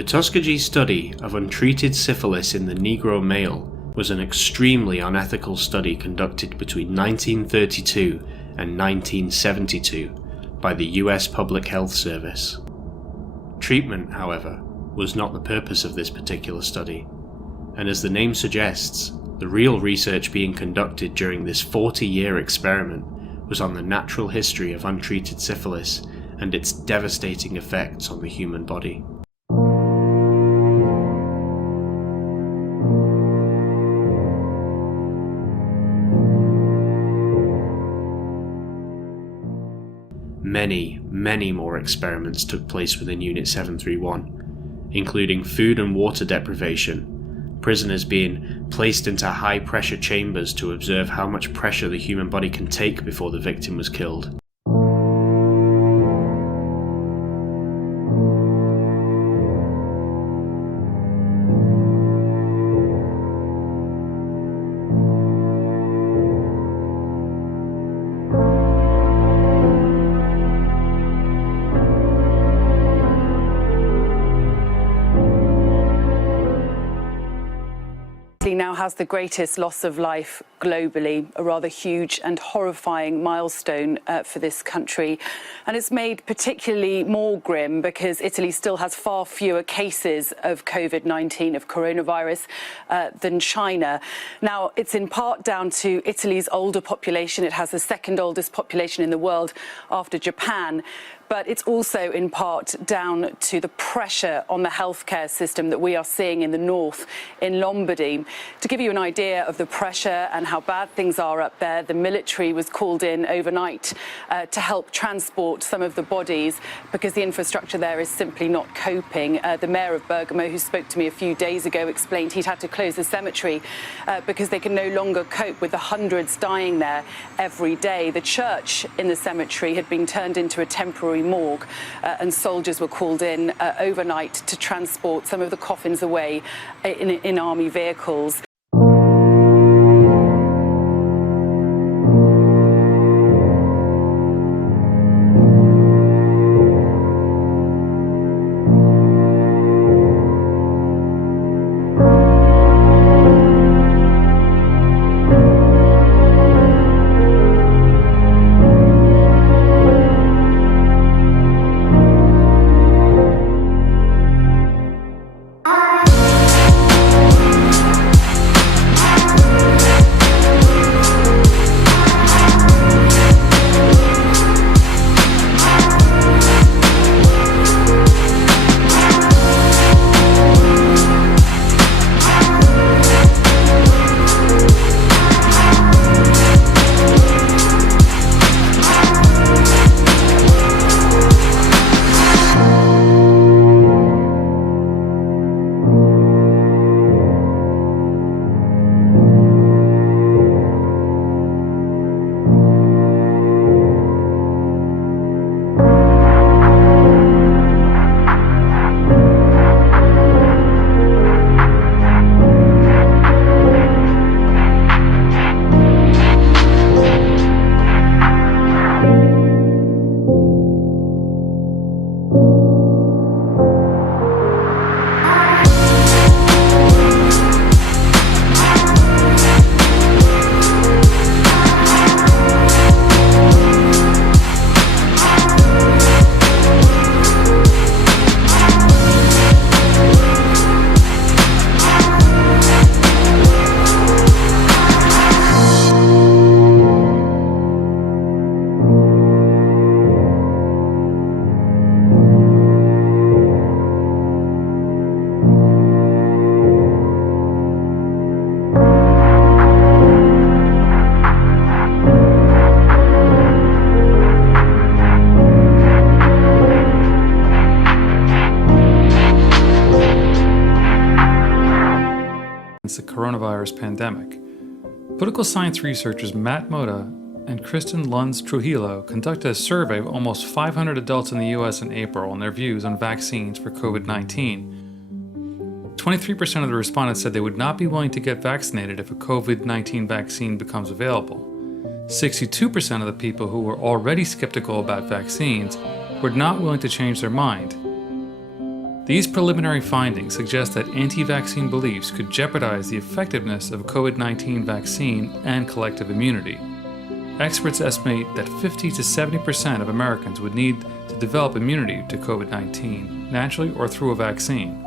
The Tuskegee study of untreated syphilis in the Negro male was an extremely unethical study conducted between 1932 and 1972 by the US Public Health Service. Treatment, however, was not the purpose of this particular study, and as the name suggests, the real research being conducted during this 40-year experiment was on the natural history of untreated syphilis and its devastating effects on the human body. Many more experiments took place within Unit 731, including food and water deprivation, prisoners being placed into high-pressure chambers to observe how much pressure the human body can take before the victim was killed. Now has the greatest loss of life globally, a rather huge and horrifying milestone for this country. And it's made particularly more grim because Italy still has far fewer cases of COVID-19, of coronavirus, than China. Now, it's in part down to Italy's older population. It has the second oldest population in the world after Japan. But it's also in part down to the pressure on the healthcare system that we are seeing in the north, in Lombardy. To give you an idea of the pressure and how bad things are up there, the military was called in overnight to help transport some of the bodies because the infrastructure there is simply not coping. The mayor of Bergamo, who spoke to me a few days ago, explained he'd had to close the cemetery because they can no longer cope with the hundreds dying there every day. The church in the cemetery had been turned into a temporary morgue, and soldiers were called in overnight to transport some of the coffins away in army vehicles. The coronavirus pandemic. Political science researchers Matt Mota and Kristen Lunds Trujillo conducted a survey of almost 500 adults in the US in April on their views on vaccines for COVID-19. 23% of the respondents said they would not be willing to get vaccinated if a COVID-19 vaccine becomes available. 62% of the people who were already skeptical about vaccines were not willing to change their mind. These preliminary findings suggest that anti-vaccine beliefs could jeopardize the effectiveness of a COVID-19 vaccine and collective immunity. Experts estimate that 50 to 70% of Americans would need to develop immunity to COVID-19, naturally or through a vaccine.